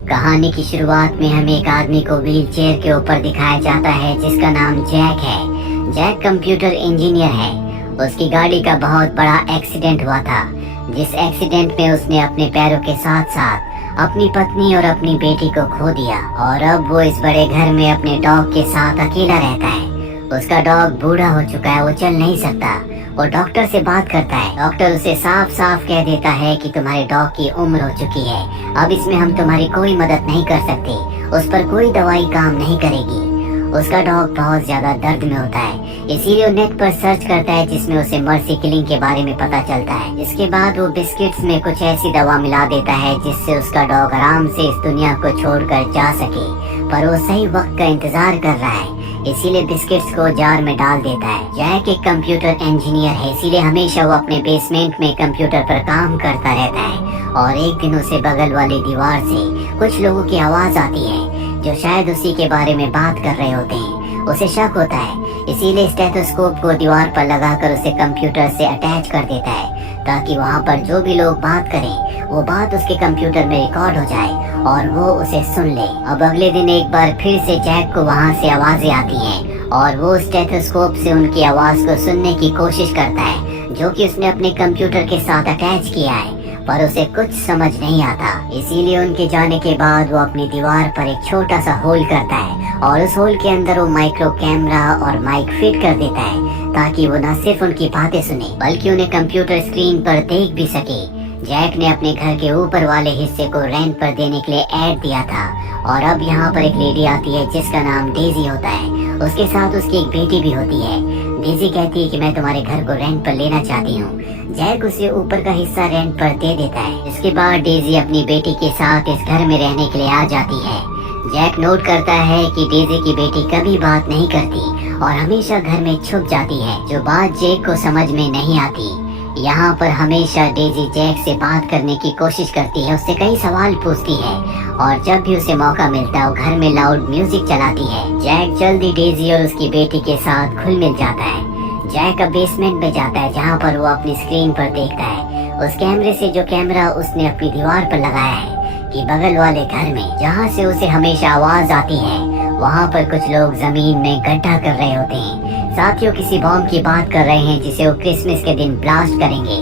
कहानी की शुरुआत में हमें एक आदमी को व्हील चेयर के ऊपर दिखाया जाता है जिसका नाम जैक है। जैक कंप्यूटर इंजीनियर है। उसकी गाड़ी का बहुत बड़ा एक्सीडेंट हुआ था, जिस एक्सीडेंट में उसने अपने पैरों के साथ साथ अपनी पत्नी और अपनी बेटी को खो दिया। और अब वो इस बड़े घर में अपने डॉग के साथ अकेला रहता है। उसका डॉग बूढ़ा हो चुका है, वो चल नहीं सकता। वो डॉक्टर से बात करता है। डॉक्टर उसे साफ साफ कह देता है कि तुम्हारे डॉग की उम्र हो चुकी है, अब इसमें हम तुम्हारी कोई मदद नहीं कर सकते, उस पर कोई दवाई काम नहीं करेगी। उसका डॉग बहुत ज्यादा दर्द में होता है, इसीलिए वो नेट पर सर्च करता है जिसमें उसे मर्सी किलिंग के बारे में पता चलता है। इसके बाद वो बिस्किट्स में कुछ ऐसी दवा मिला देता है जिससे उसका डॉग आराम से इस दुनिया को छोड़कर जा सके। पर वो सही वक्त का इंतजार कर रहा है, इसीलिए बिस्किट्स को जार में डाल देता है। जैक एक कंप्यूटर इंजीनियर है, इसीलिए हमेशा वो अपने बेसमेंट में कंप्यूटर पर काम करता रहता है। और एक दिन उसे बगल वाली दीवार से कुछ लोगों की आवाज आती है जो शायद उसी के बारे में बात कर रहे होते हैं। उसे शक होता है, इसीलिए स्टेथोस्कोप को दीवार पर लगाकर उसे कंप्यूटर से अटैच कर देता है ताकि वहाँ पर जो भी लोग बात करें वो बात उसके कंप्यूटर में रिकॉर्ड हो जाए और वो उसे सुन ले। अब अगले दिन एक बार फिर से जैक को वहाँ से आवाजें आती हैं और वो स्टेथोस्कोप से उनकी आवाज को सुनने की कोशिश करता है जो कि उसने अपने कंप्यूटर के साथ अटैच किया है, पर उसे कुछ समझ नहीं आता। इसीलिए उनके जाने के बाद वो अपनी दीवार पर एक छोटा सा होल करता है और उस होल के अंदर वो माइक्रो कैमरा और माइक फिट कर देता है ताकि वो न सिर्फ उनकी बातें सुने बल्कि उन्हें कंप्यूटर स्क्रीन पर देख भी सके। जैक ने अपने घर के ऊपर वाले हिस्से को रेंट पर देने के लिए ऐड दिया था और अब यहाँ पर एक लेडी आती है जिसका नाम डेजी होता है। उसके साथ उसकी एक बेटी भी होती है। डेजी कहती है कि मैं तुम्हारे घर को रेंट पर लेना चाहती हूँ। जैक उसे ऊपर का हिस्सा रेंट पर दे देता है। इसके बाद डेजी अपनी बेटी के साथ इस घर में रहने के लिए आ जाती है। जैक नोट करता है कि डेजी की बेटी कभी बात नहीं करती और हमेशा घर में छुप जाती है, जो बात जैक को समझ में नहीं आती। यहाँ पर हमेशा डेजी जैक से बात करने की कोशिश करती है, उससे कई सवाल पूछती है और जब भी उसे मौका मिलता है वो घर में लाउड म्यूजिक चलाती है। जैक जल्दी डेजी और उसकी बेटी के साथ घुल मिल जाता है। जैक अब बेसमेंट में जाता है जहाँ पर वो अपनी स्क्रीन पर देखता है उस कैमरे से जो कैमरा उसने अपनी दीवार पर लगाया है कि बगल वाले घर में जहाँ से उसे हमेशा आवाज आती है वहाँ पर कुछ लोग जमीन में गड्ढा कर रहे होते हैं। साथियों किसी बॉम्ब की बात कर रहे हैं जिसे वो क्रिसमस के दिन ब्लास्ट करेंगे,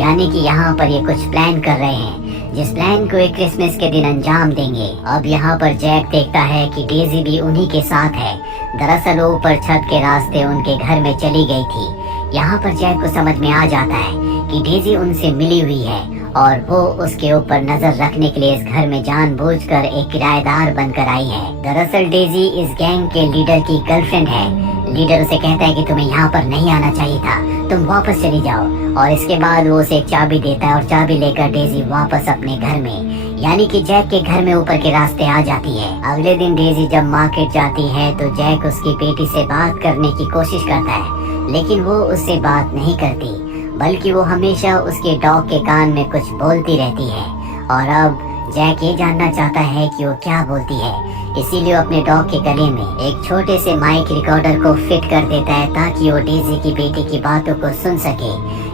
यानी कि यहाँ पर ये कुछ प्लान कर रहे हैं जिस प्लान को एक क्रिसमस के दिन अंजाम देंगे। अब यहाँ पर जैक देखता है कि डेजी भी उन्हीं के साथ है। दरअसल वो ऊपर छत के रास्ते उनके घर में चली गई थी। यहाँ पर जैक को समझ में आ जाता है कि डेजी उनसे मिली हुई है और वो उसके ऊपर नजर रखने के लिए इस घर में जानबूझकर एक किराएदार बनकर आई है। दरअसल डेजी इस गैंग के लीडर की गर्लफ्रेंड है। लीडर उसे कहता है कि तुम्हें यहाँ पर नहीं आना चाहिए था, तुम वापस चली जाओ। और इसके बाद वो उसे एक चाबी देता है और चाबी लेकर डेजी वापस अपने घर में यानी कि जैक के घर में ऊपर के रास्ते आ जाती है। अगले दिन डेजी जब मार्केट जाती है तो जैक उसकी बेटी से बात करने की कोशिश करता है, लेकिन वो उससे बात नहीं करती बल्कि वो हमेशा उसके डॉग के कान में कुछ बोलती रहती है। और अब जैक ये जानना चाहता है कि वो क्या बोलती है, इसीलिए वो अपने डॉग के गले में एक छोटे से माइक रिकॉर्डर को फिट कर देता है ताकि वो डेजी की बेटी की बातों को सुन सके।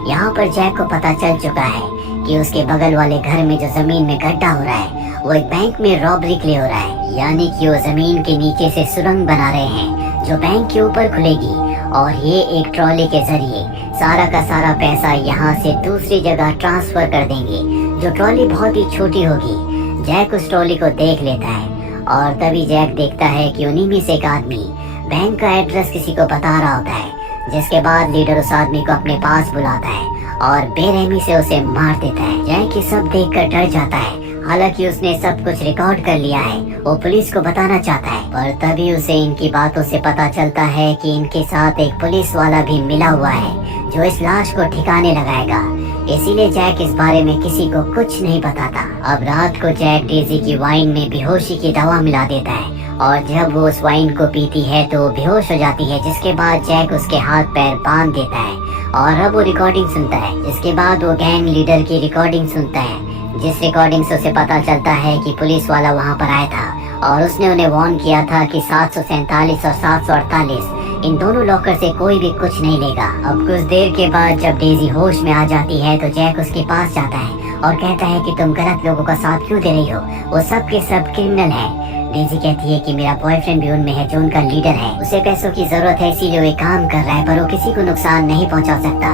यहाँ पर जैक को पता चल चुका है कि उसके बगल वाले घर में जो जमीन में गड्ढा हो रहा है वो एक बैंक में रॉबरी के लिए हो रहा है, यानी कि वो जमीन के नीचे से सुरंग बना रहे हैं जो बैंक के ऊपर खुलेगी और ये एक ट्रॉली के जरिए सारा का सारा पैसा यहाँ से दूसरी जगह ट्रांसफर कर देंगे, जो ट्रॉली बहुत ही छोटी होगी। जैक उस ट्रॉली को देख लेता है और तभी जैक देखता है कि उन्हीं में से एक आदमी बैंक का एड्रेस किसी को बता रहा होता है, जिसके बाद लीडर उस आदमी को अपने पास बुलाता है और बेरहमी से उसे मार देता है। जैक ये सब देखकर डर जाता है, हालांकि उसने सब कुछ रिकॉर्ड कर लिया है। वो पुलिस को बताना चाहता है, पर तभी उसे इनकी बातों से पता चलता है कि इनके साथ एक पुलिस वाला भी मिला हुआ है जो इस लाश को ठिकाने लगाएगा। इसीलिए जैक इस बारे में किसी को कुछ नहीं बताता। अब रात को जैक डेजी की वाइन में बेहोशी की दवा मिला देता है और जब वो उस वाइन को पीती है तो वो बेहोश हो जाती है, जिसके बाद जैक उसके हाथ पैर बांध देता है और अब वो रिकॉर्डिंग सुनता है। जिसके बाद वो गैंग लीडर की रिकॉर्डिंग सुनता है, जिस रिकॉर्डिंग से उसे पता चलता है कि पुलिस वाला वहाँ पर आया था और उसने उन्हें वार्न किया था कि 747 और 748 इन दोनों लॉकर से कोई भी कुछ नहीं लेगा। अब कुछ देर के बाद जब डेजी होश में आ जाती है तो जैक उसके पास जाता है और कहता है कि तुम गलत लोगों का साथ क्यों दे रही हो, वो सब के सब क्रिमिनल है। डेजी कहती है कि मेरा बॉयफ्रेंड भी उनमें है जो उनका लीडर है, उसे पैसों की जरूरत है इसीलिए वो काम कर रहा है, पर वो किसी को नुकसान नहीं पहुंचा सकता।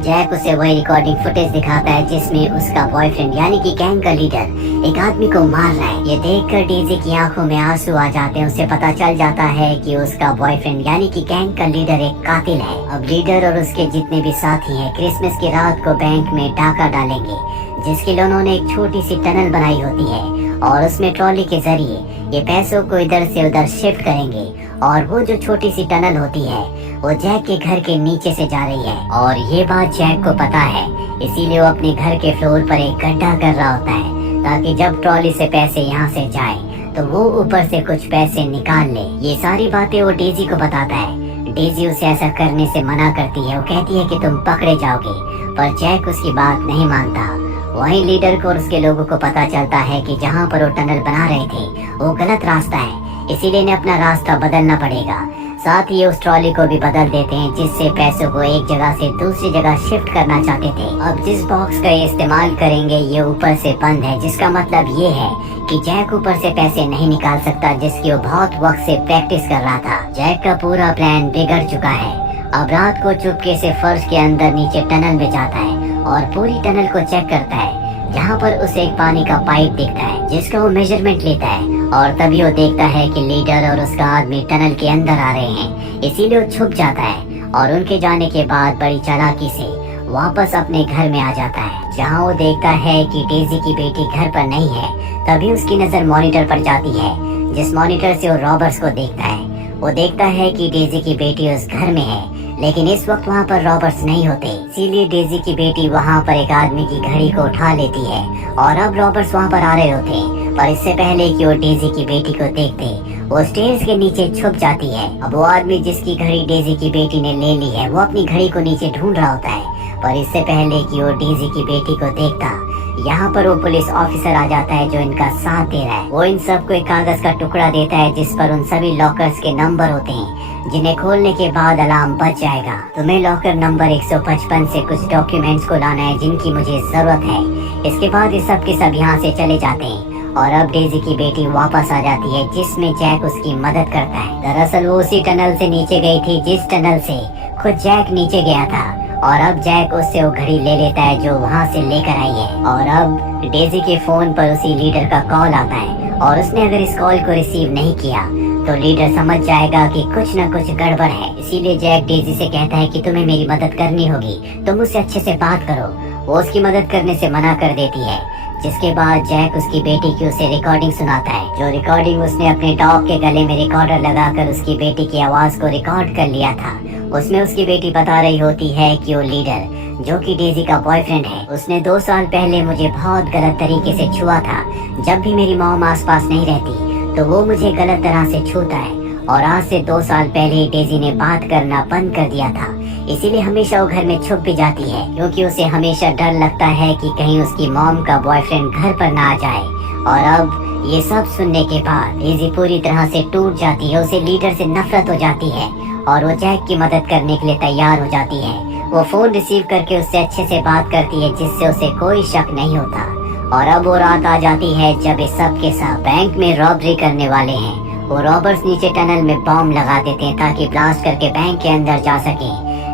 जैक उसे वही रिकॉर्डिंग फुटेज दिखाता है जिसमें उसका बॉयफ्रेंड यानी कि गैंग का लीडर एक आदमी को मार रहा है। ये देखकर डेजी की आंखों में आंसू आ जाते हैं। उसे पता चल जाता है कि उसका बॉयफ्रेंड यानी कि गैंग का लीडर एक कातिल है। अब लीडर और उसके जितने भी साथी हैं क्रिसमस की रात को बैंक में डाका डालेंगे, जिसके लिए उन्होंने एक छोटी सी टनल बनाई होती है और उसमें ट्रॉली के जरिए ये पैसों को इधर से उधर शिफ्ट करेंगे। और वो जो छोटी सी टनल होती है वो जैक के घर के नीचे से जा रही है और ये बात जैक को पता है, इसीलिए वो अपने घर के फ्लोर पर एक गड्ढा कर रहा होता है ताकि जब ट्रॉली से पैसे यहाँ से जाए तो वो ऊपर से कुछ पैसे निकाल ले। ये सारी बातें वो डेजी को बताता है। डेजी उसे ऐसा करने से मना करती है। वो कहती है कि तुम पकड़े जाओगे, पर जैक उसकी बात नहीं मानता। वहीं लीडर को और उसके लोगों को पता चलता है कि जहाँ पर वो टनल बना रहे थे वो गलत रास्ता है, इसीलिए इन्हें अपना रास्ता बदलना पड़ेगा। साथ ही उस ट्रॉली को भी बदल देते हैं जिससे पैसों को एक जगह से दूसरी जगह शिफ्ट करना चाहते थे। अब जिस बॉक्स का ये इस्तेमाल करेंगे ये ऊपर से बंद है, जिसका मतलब ये है कि जैक ऊपर से पैसे नहीं निकाल सकता, जिसकी वो बहुत वक्त से प्रैक्टिस कर रहा था। जैक का पूरा प्लान बिगड़ चुका है। अब रात को चुपके से फर्श के अंदर नीचे टनल में जाता है और पूरी टनल को चेक करता है, जहाँ पर उसे एक पानी का पाइप दिखता है जिसका वो मेजरमेंट लेता है। और तभी वो देखता है कि लीडर और उसका आदमी टनल के अंदर आ रहे हैं, इसीलिए वो छुप जाता है और उनके जाने के बाद बड़ी चालाकी से वापस अपने घर में आ जाता है, जहाँ वो देखता है कि डेजी की बेटी घर पर नहीं है। तभी उसकी नजर मॉनिटर पर जाती है, जिस मॉनिटर से वो रॉबर्ट्स को देखता है। वो देखता है कि डेजी की बेटी उस घर में है, लेकिन इस वक्त वहाँ पर रॉबर्ट्स नहीं होते, इसीलिए डेजी की बेटी वहाँ पर एक आदमी की घड़ी को उठा लेती है और अब रॉबर्ट्स वहाँ पर आ रहे होते हैं। पर इससे पहले कि वो डेजी की बेटी को देखते वो स्टेयर्स के नीचे छुप जाती है। अब वो आदमी जिसकी घड़ी डेजी की बेटी ने ले ली है वो अपनी घड़ी को नीचे ढूंढ रहा होता है, पर इससे पहले कि वो डेजी की बेटी को देखता यहाँ पर वो पुलिस ऑफिसर आ जाता है जो इनका साथ दे रहा है। वो इन सबको एक कागज का टुकड़ा देता है जिस पर उन सभी लॉकर्स के नंबर होते हैं, जिन्हें खोलने के बाद अलार्म बज जाएगा। तुम्हें लॉकर नंबर 155 से कुछ डॉक्यूमेंट्स को लाना है जिनकी मुझे जरूरत है। इसके बाद ये सब के सब यहाँ से चले जाते हैं और अब डेजी की बेटी वापस आ जाती है, जिसमें जैक उसकी मदद करता है। दरअसल वो उसी टनल से नीचे गई थी जिस टनल से खुद जैक नीचे गया था, और अब जैक उससे वो घड़ी ले लेता है जो वहाँ से लेकर आई है। और अब डेजी के फोन पर उसी लीडर का कॉल आता है और उसने अगर इस कॉल को रिसीव नहीं किया तो लीडर समझ जाएगा कि कुछ न कुछ गड़बड़ है। इसीलिए जैक डेजी से कहता है कि तुम्हें मेरी मदद करनी होगी, तुम मुझसे अच्छे से बात करो। वो उसकी मदद करने से मना कर देती है, जिसके बाद जैक उसकी बेटी की उसे रिकॉर्डिंग सुनाता है, जो रिकॉर्डिंग उसने अपने डॉग के गले में रिकॉर्डर लगाकर उसकी बेटी की आवाज को रिकॉर्ड कर लिया था। उसमें उसकी बेटी बता रही होती है कि वो लीडर जो कि डेजी का बॉयफ्रेंड है, उसने 2 साल पहले मुझे बहुत गलत तरीके से छुआ था। जब भी मेरी मॉम आसपास नहीं रहती तो वो मुझे गलत तरह से छूता है, और आज से 2 साल पहले डेजी ने बात करना बंद कर दिया था। इसीलिए हमेशा वो घर में छुप भी जाती है, क्योंकि उसे हमेशा डर लगता है कि कहीं उसकी मॉम का बॉयफ्रेंड घर पर ना आ जाए। और अब ये सब सुनने के बाद डेजी पूरी तरह से टूट जाती है, उसे लीडर से नफरत हो जाती है और वो जैक की मदद करने के लिए तैयार हो जाती है। वो फोन रिसीव करके उससे अच्छे से बात करती है, जिससे उसे कोई शक नहीं होता। और अब वो रात आ जाती है जब ये सब के सब बैंक में रॉबरी करने वाले हैं। वो रॉबर्स नीचे टनल में बॉम्ब लगा देते हैं ताकि ब्लास्ट करके बैंक के अंदर जा सके,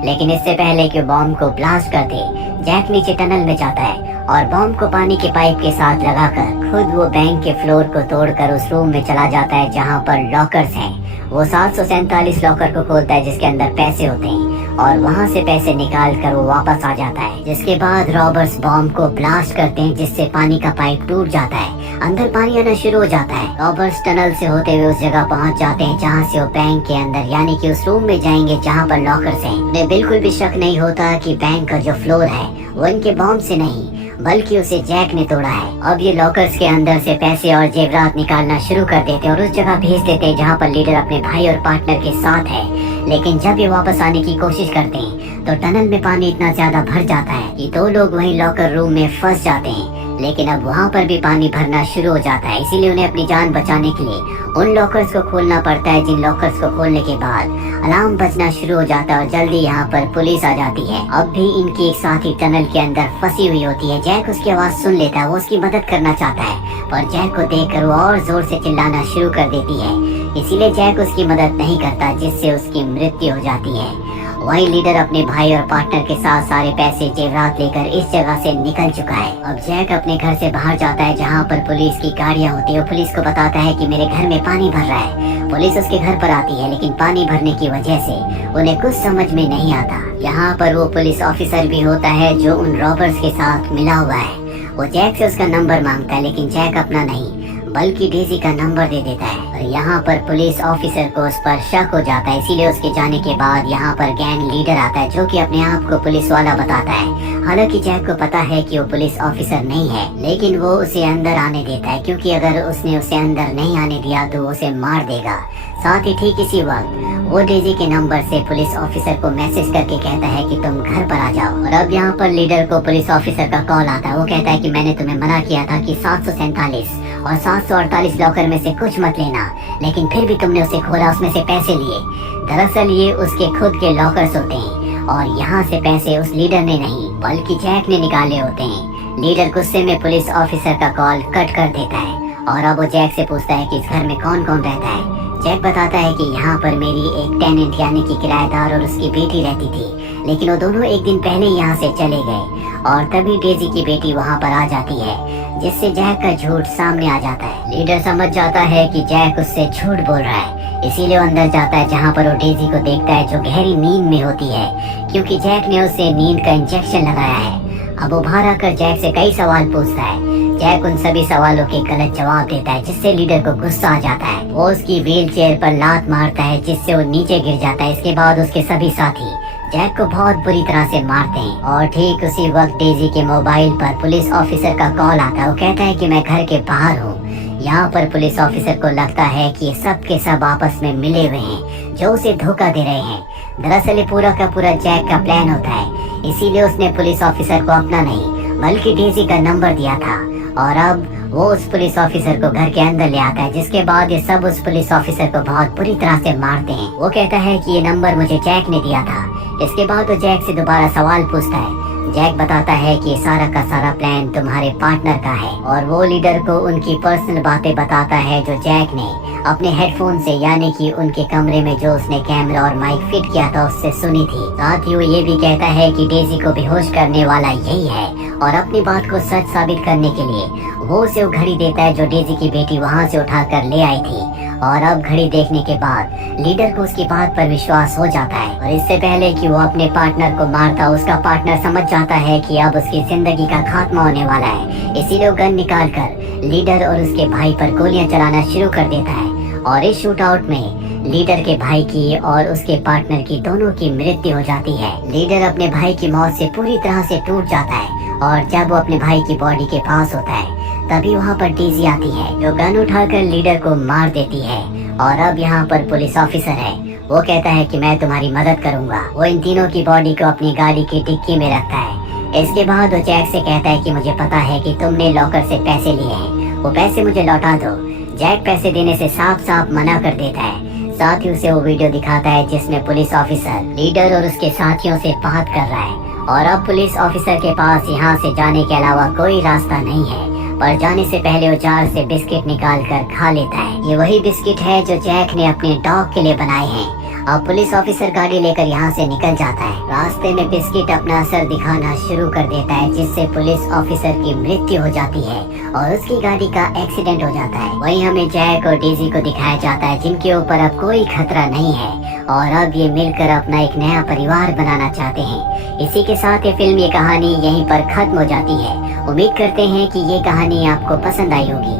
लेकिन इससे पहले कि बॉम्ब को ब्लास्ट कर दे, जैक नीचे टनल में जाता है और बॉम्ब को पानी के पाइप के साथ लगाकर खुद वो बैंक के फ्लोर को तोड़कर उस रूम में चला जाता है जहाँ पर लॉकर्स हैं। वो 747 लॉकर को खोलता है जिसके अंदर पैसे होते हैं, और वहाँ से पैसे निकाल कर वो वापस आ जाता है। जिसके बाद रॉबर्स बॉम्ब को ब्लास्ट करते हैं, जिससे पानी का पाइप टूट जाता है, अंदर पानी आना शुरू हो जाता है। रॉबर्स टनल से होते हुए उस जगह पहुँच जाते हैं जहाँ से वो बैंक के अंदर यानी कि उस रूम में जाएंगे जहाँ पर लॉकर्स हैं। उन्हें बिल्कुल भी शक नहीं होता कि बैंक का जो फ्लोर है वो इनके बॉम्ब से नहीं बल्कि उसे जैक ने तोड़ा है। अब ये लॉकर्स के अंदर से पैसे और जेवरात निकालना शुरू कर देते हैं और उस जगह भेज देते हैं जहाँ पर लीडर अपने भाई और पार्टनर के साथ है। लेकिन जब ये वापस आने की कोशिश करते हैं तो टनल में पानी इतना ज्यादा भर जाता है कि 2 लोग वहीं लॉकर रूम में फंस जाते हैं। लेकिन अब वहाँ पर भी पानी भरना शुरू हो जाता है। इसीलिए उन्हें अपनी जान बचाने के लिए उन लॉकर्स को खोलना पड़ता है, जिन लॉकर्स को खोलने के बाद अलार्म बजना शुरू हो जाता है और जल्दी यहाँ पर पुलिस आ जाती है। अब भी इनकी एक साथी टनल के अंदर फंसी हुई होती है। जैक उसकी आवाज सुन लेता है, वो उसकी मदद करना चाहता है, पर जैक को देखकर वो और जोर से चिल्लाना शुरू कर देती है। इसीलिए जैक उसकी मदद नहीं करता, जिससे उसकी मृत्यु हो जाती है। वही लीडर अपने भाई और पार्टनर के साथ सारे पैसे जेवरात लेकर इस जगह से निकल चुका है। अब जैक अपने घर से बाहर जाता है, जहाँ पर पुलिस की गाड़ियाँ होती है। पुलिस को बताता है कि मेरे घर में पानी भर रहा है। पुलिस उसके घर पर आती है, लेकिन पानी भरने की वजह से उन्हें कुछ समझ में नहीं आता। यहाँ पर वो पुलिस ऑफिसर भी होता है जो उन रॉबर्स के साथ मिला हुआ है। वो जैक से उसका नंबर मांगता है, लेकिन जैक अपना नहीं बल्कि डेजी का नंबर दे देता है। और यहाँ पर पुलिस ऑफिसर को उस पर शक हो जाता है। इसीलिए उसके जाने के बाद यहाँ पर गैंग लीडर आता है, जो कि अपने आप को पुलिस वाला बताता है। हालांकि जैक को पता है कि वो पुलिस ऑफिसर नहीं है, लेकिन वो उसे अंदर आने देता है, क्योंकि अगर उसने उसे अंदर नहीं आने दिया तो वो उसे मार देगा। साथ ही ठीक इसी वक्त वो डेजी के नंबर से पुलिस ऑफिसर को मैसेज करके कहता है कि तुम घर पर आ जाओ। और अब यहाँ पर लीडर को पुलिस ऑफिसर का कॉल आता है। वो कहता है कि मैंने तुम्हें मना किया था कि 747 और 748 लॉकर में से कुछ मत लेना, लेकिन फिर भी तुमने उसे खोला, उसमें से पैसे लिए। दरअसल ये उसके खुद के लॉकर्स होते हैं और यहाँ से पैसे उस लीडर ने नहीं बल्कि जैक ने निकाले होते हैं। लीडर गुस्से में पुलिस ऑफिसर का कॉल कट कर देता है और अब वो जैक से पूछता है कि इस घर में कौन कौन रहता है। जैक बताता है कि यहाँ पर मेरी एक टेनेंट यानी कि किराएदार और उसकी बेटी रहती थी, लेकिन वो दोनों एक दिन पहले यहाँ से चले गए। और तभी डेजी की बेटी वहाँ पर आ जाती है, जिससे जैक का झूठ सामने आ जाता है। लीडर समझ जाता है कि जैक उससे झूठ बोल रहा है, इसीलिए वो अंदर जाता है, जहाँ पर वो डेजी को देखता है जो गहरी नींद में होती है, क्योंकि जैक ने उसे नींद का इंजेक्शन लगाया है। अब वो बाहर आकर जैक से कई सवाल पूछता है। जैक उन सभी सवालों के गलत जवाब देता है, जिससे लीडर को गुस्सा आ जाता है। वो उसकी व्हील चेयर पर लात मारता है, जिससे वो नीचे गिर जाता है। इसके बाद उसके सभी साथी जैक को बहुत बुरी तरह से मारते हैं। और ठीक उसी वक्त डेजी के मोबाइल पर पुलिस ऑफिसर का कॉल आता है। वो कहता है कि मैं घर के बाहर हूँ। यहाँ पर पुलिस ऑफिसर को लगता है कि ये सब के सब आपस में मिले हुए हैं, जो उसे धोखा दे रहे हैं। दरअसल ये पूरा का पूरा जैक का प्लान होता है, इसीलिए उसने पुलिस ऑफिसर को अपना नहीं बल्कि डेजी का नंबर दिया था। और अब वो उस पुलिस ऑफिसर को घर के अंदर ले आता है, जिसके बाद ये सब उस पुलिस ऑफिसर को बहुत बुरी तरह से मारते हैं। वो कहता है कि ये नंबर मुझे जैक ने दिया था। इसके बाद वो जैक से दोबारा सवाल पूछता है। जैक बताता है कि ये सारा का सारा प्लान तुम्हारे पार्टनर का है, और वो लीडर को उनकी पर्सनल बातें बताता है जो जैक ने अपने हेडफोन से यानी कि उनके कमरे में जो उसने कैमरा और माइक फिट किया था उससे सुनी थी। साथ ही वो ये भी कहता है कि डेजी को बेहोश करने वाला यही है, और अपनी बात को सच साबित करने के लिए वो उसे वो घड़ी देता है जो डेजी की बेटी वहाँ से उठाकर ले आई थी। और अब घड़ी देखने के बाद लीडर को उसकी बात पर विश्वास हो जाता है, और इससे पहले कि वो अपने पार्टनर को मारता, उसका पार्टनर समझ जाता है कि अब उसकी जिंदगी का खात्मा होने वाला है। इसीलिए वो गन निकाल कर लीडर और उसके भाई पर गोलियां चलाना शुरू कर देता है। और इस शूट आउट में लीडर के भाई की और उसके पार्टनर की दोनों की मृत्यु हो जाती है। लीडर अपने भाई की मौत से पूरी तरह से टूट जाता है, और जब वो अपने भाई की बॉडी के पास होता है तभी वहाँ पर डेजी आती है, जो गन उठाकर लीडर को मार देती है। और अब यहाँ पर पुलिस ऑफिसर है, वो कहता है कि मैं तुम्हारी मदद करूँगा। वो इन तीनों की बॉडी को अपनी गाड़ी की डिक्की में रखता है। इसके बाद वो जैक से कहता है कि मुझे पता है कि तुमने लॉकर से पैसे लिए हैं, वो पैसे मुझे लौटा दो। जैक पैसे देने से साफ साफ मना कर देता है। साथ ही उसे वो वीडियो दिखाता है जिसमें पुलिस ऑफिसर लीडर और उसके साथियों से बात कर रहा है। और अब पुलिस ऑफिसर के पास यहाँ से जाने के अलावा कोई रास्ता नहीं है, पर जाने से पहले वो जार से बिस्किट निकाल कर खा लेता है। ये वही बिस्किट है जो जैक ने अपने डॉग के लिए बनाए हैं। अब पुलिस ऑफिसर गाड़ी लेकर यहाँ से निकल जाता है। रास्ते में बिस्किट अपना असर दिखाना शुरू कर देता है, जिससे पुलिस ऑफिसर की मृत्यु हो जाती है और उसकी गाड़ी का एक्सीडेंट हो जाता है। वहीं हमें जैक और डेजी को दिखाया जाता है, जिनके ऊपर अब कोई खतरा नहीं है, और अब ये मिलकर अपना एक नया परिवार बनाना चाहते हैं। इसी के साथ ये फिल्म, ये कहानी यहीं पर खत्म हो जाती है। उम्मीद करते हैं कि ये कहानी आपको पसंद आई होगी।